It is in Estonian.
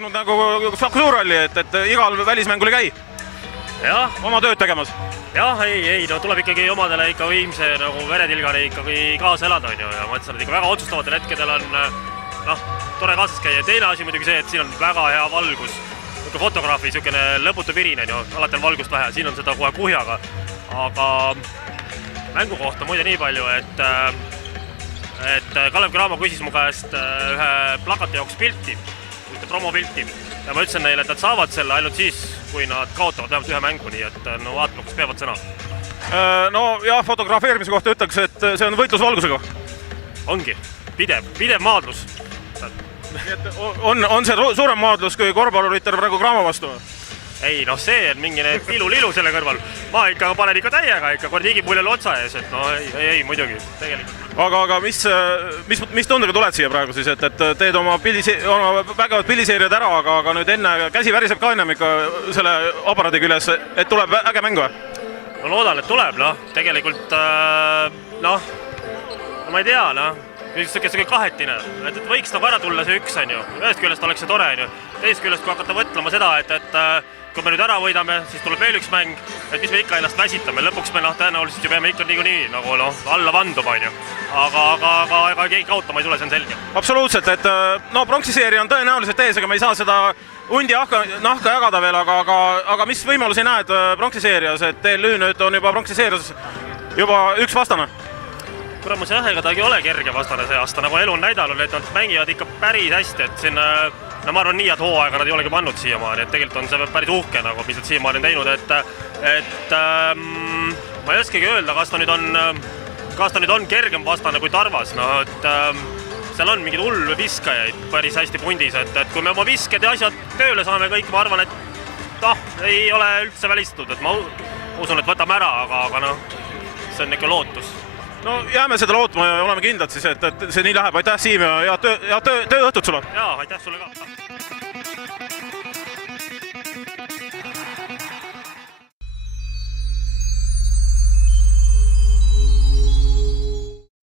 jõudnud nagu Suurhalli, et igal välismängul ei käi? Jah. Oma tööd tegemas? Jah, ei, no tuleb ikkagi omadele ikka võimse nagu veretilgani ikkagi kaasa elada, on ju, ja ma ütlesin, et ikka väga otsustavatel hetkedel on tore kaasas käia. Teine asi muidugi see, et siin on väga hea valgus. Fotograafi niisugune lõputu virin, on ju, alati on valgust vähe, siin on seda kohe kuhjaga. Aga mängu kohta muide nii palju, et Kalev Cramo küsis mu käest ühe plakati jaoks pilti, ühte promopilti. Ja ma ütlesin neile, et nad saavad selle ainult siis, kui nad kaotavad vähemalt ühe mängu, nii et no vaatame, kas peavad sõna. No jah, fotografeerimise kohta ütleks, et see on võitlus valgusega. Ongi, pidev maadlus. On see suurem maadlus kui korvpalluritel praegu Cramo vastu? Ei, noh see on mingi lilu selle kõrval. Ma ikka panen ikka täiega, ikka kord higib mulle otsa ees, et no ei, muidugi, tegelikult. Aga mis tundega tuled siia praegu siis, et teed oma vägevad pilliseeriad ära, aga nüüd enne käsi väriseb ka ennem ikka selle aparaadi küljes, et tuleb äge mäng või? No loodan, et tuleb, tegelikult, ma ei tea, see kahetine, et võiks nagu ära tulla see üks, on ju, ühest küljest oleks see tore, on ju, teist küljest kui hakata mõtlema seda, et kui me nüüd ära võidame, siis tuleb veel üks mäng, et mis me ikka ennast väsitame, lõpuks me tõenäoliselt ju peame ikka niikuinii nagu alla vanduma, on ju. Aga keegi kaotama ei tule, see on selge. Absoluutselt, et pronksiseeria on tõenäoliselt ees, aga me ei saa seda hundi nahka jagada veel, aga mis võimalusi näed pronksiseerias, et TLÜ nüüd on juba pronksiseerias juba üks vastane? Kuramus jah, ega ta ei ole kerge vastane see aasta, nagu elu on näidanud, et nad mängivad ikka päris hästi, et siin ma arvan nii head hooaega nad ei olegi pannud siiamaani, et tegelikult on see päris uhke, mis nad siiamaani on teinud, et ma ei oskagi öelda, kas ta nüüd on kergem vastane kui Tarvas, et seal on mingid hull viskajaid päris hästi pundis, et kui me oma visked ja asjad tööle saame kõik, ma arvan, et ei ole üldse välistatud, et ma usun, et võtame ära, aga see on ikka lootus. No jääme seda lootma ja oleme kindlad siis, et see nii läheb. Aitäh, Siim, ja töö õhtut sulle! Jaa, aitäh sulle ka!